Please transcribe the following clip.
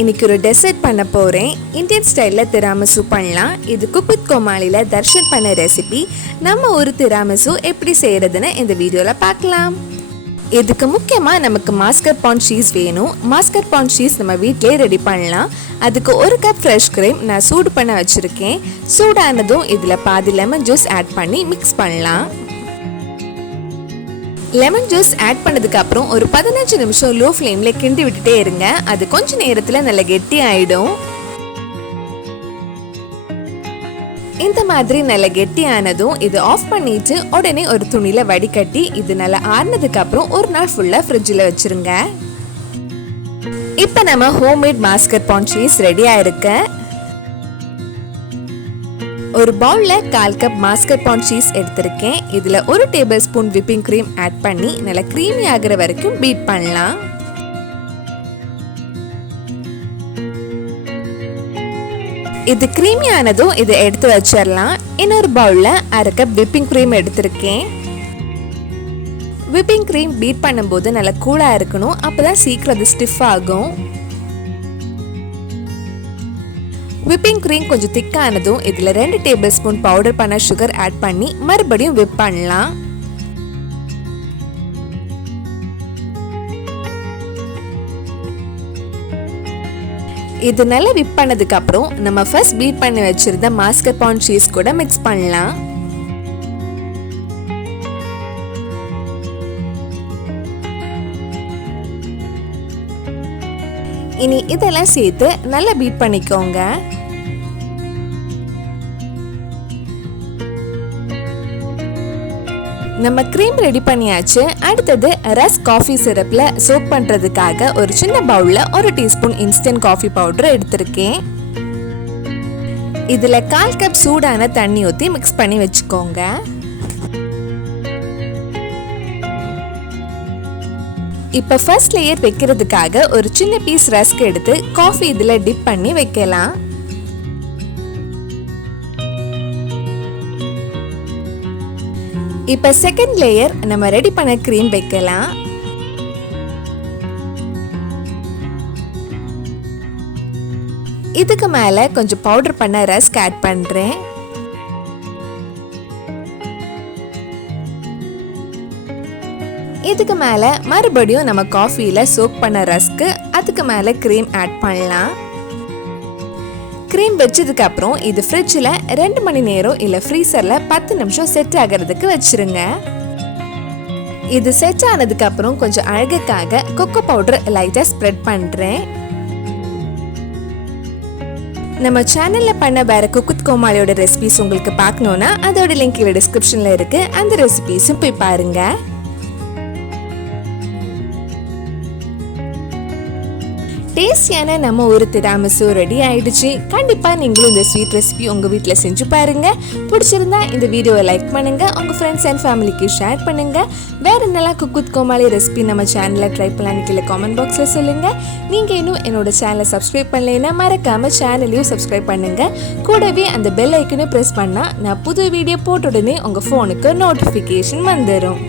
இன்னைக்கு ஒரு டெசர்ட் பண்ண போறேன். இந்தியன் ஸ்டைல்ல திராமிசு பண்ணலாம். இது குக் வித் கோமாளில தர்ஷன் பண்ண ரெசிபி. நம்ம ஒரு திராமிசு எப்படி செய்யறதுன்னு இந்த வீடியோல பார்க்கலாம். இதுக்கு முக்கியமா நமக்கு மாஸ்கர்போன் சீஸ் வேணும். மாஸ்கர்போன் சீஸ் நம்ம வீட்டிலே ரெடி பண்ணலாம். அதுக்கு 1 கப் ஃப்ரெஷ் கிரீம் நான் சூடு பண்ண வச்சிருக்கேன். சூடானதும் இதுல பாதி லெமன் ஜூஸ் ஆட் பண்ணி மிக்ஸ் பண்ணலாம். லெமன் ஜூஸ் ஆட் பண்ணதுக்கு அப்புறம் ஒரு 15 நிமிஷம் லோ ஃப்ளேம்ல கிண்டி விட்டுட்டே இருங்க. அது கொஞ்ச நேரத்துல நல்லா கெட்டி ஆயிடும். இந்த மாதிரி நல்லா கெட்டி ஆனதும் இது ஆஃப் பண்ணிட்டு உடனே ஒரு துணியில வடிகட்டி இது நல்லா ஆறுனதுக்கு அப்புறம் ஒரு நாள் ஃபுல்லா ஃப்ரிட்ஜ்ல வச்சிருங்க. இப்போ நம்ம ஹோம்மேட் மாஸ்கர்போன் சீஸ் ரெடியா இருக்கு. ஒரு பவுல்ல 1/4 கப் மாஸ்கர்போன் சீஸ் எடுத்திருக்கேன். இதுல 1 டேபிள்ஸ்பூன் விப்பிங் கிரீம் ஆட் பண்ணி நல்லா கிரீமி ஆகுற வரைக்கும் பீட் பண்ணலாம். இது கிரீமி ஆனதும் இதை எடுத்து வச்சிடலாம். இன்னொரு பவுல்ல 1/2 கப் விப்பிங் கிரீம் எடுத்திருக்கேன். விப்பிங் கிரீம் பீட் பண்ணும்போது நல்லா கூலா இருக்கணும். அப்பதான் சீக்கிரம் அது ஸ்டிஃப் ஆகும். விப்பிங் கிரீம் கொஞ்சம் திக்கானதும் இதுல 2 டேபிள்ஸ்பூன் பவுடர் பண்ண சுகர் ஆட் பண்ணி மறுபடியும் விப் பண்ணலாம். இது நல்லா விப் பண்ணதுக்கு அப்புறம் நம்ம ஃபர்ஸ்ட் பீட் பண்ணி வச்சிருந்த மாஸ்கர்போன் சீஸ் கூட மிக்ஸ் பண்ணலாம். இனி இதெல்லாம் சேர்த்து நல்லா பீட் பண்ணிக்கோங்க. நம்ம கிரீம் ரெடி பண்ணியாச்சு. அடுத்தது ரஸ்க் காஃபி சிரப்ல சோக் பண்றதுக்காக ஒரு சின்ன பவுல்ல 1 டீஸ்பூன் இன்ஸ்டன்ட் காஃபி பவுடர் எடுத்திருக்கேன். இதுல 1/4 கப் சூடான தண்ணி ஊத்தி மிக்ஸ் பண்ணி வச்சுக்கோங்க. இப்ப ஃபர்ஸ்ட் லேயர் வைக்கிறதுக்காக ஒரு சின்ன பீஸ் ரஸ்க் எடுத்து காஃபி இதுல டிப் பண்ணி வைக்கலாம். இப்ப செகண்ட் லேயர் நம்ம ரெடி பண்ண கிரீம் வைக்கலாம். இதுக்கு மேல கொஞ்சம் பவுடர் பண்ண ரஸ்க் ஆட் பண்றேன். இதுக்கு மேல மறுபடியும் நம்ம காஃபில சோக் பண்ண ரஸ்க், அதுக்கு மேல கிரீம் ஆட் பண்ணலாம். கிரீம் வச்சதுக்கு அப்புறம் இது ஃப்ரிட்ஜ்ல 2 மணி நேரம் இல்ல ஃப்ரீசர்ல 10 நிமிஷம் செட் ஆகிறதுக்கு வச்சிருங்க. இது செட் ஆனதுக்கு அப்புறம் கொஞ்சம் அழகுக்காக கொக்கோ பவுடர் லைட்டா ஸ்ப்ரெட் பண்றேன். நம்ம சேனல்ல பண்ண வேற குக் வித் கோமாளியோட ரெசிபிஸ் உங்களுக்கு பார்க்கணும்னா அதோட லிங்க் கீழே டிஸ்கிரிப்ஷன்ல இருக்கு. அந்த ரெசிபிஸும் போய் பாருங்க. டேஸ்டியான நம்ம ஒரு திராமிசு ரெடி ஆயிடுச்சு. கண்டிப்பா நீங்களும் இந்த ஸ்வீட் ரெசிபி உங்க வீட்டில் செஞ்சு பாருங்க. பிடிச்சிருந்தா இந்த வீடியோவை லைக் பண்ணுங்க, உங்க ஃப்ரெண்ட்ஸ் அண்ட் ஃபேமிலிக்கு ஷேர் பண்ணுங்க. வேற என்னெல்லாம் குக் வித் கோமாளி ரெசிபி நம்ம சேனல்ல ட்ரை பண்ணலாம்னு கீழே காமெண்ட் பாக்ஸ்ல சொல்லுங்க. நீங்க இன்னும் என்னோட சேனலை சப்ஸ்கிரைப் பண்ணலைன்னா மறக்காம சேனலையும் சப்ஸ்கிரைப் பண்ணுங்க. கூடவே அந்த பெல் ஐக்கனை பிரஸ் பண்ணா நான் புது வீடியோ போட்ட உடனே உங்க போனுக்கு நோட்டிபிகேஷன் வந்துடும்.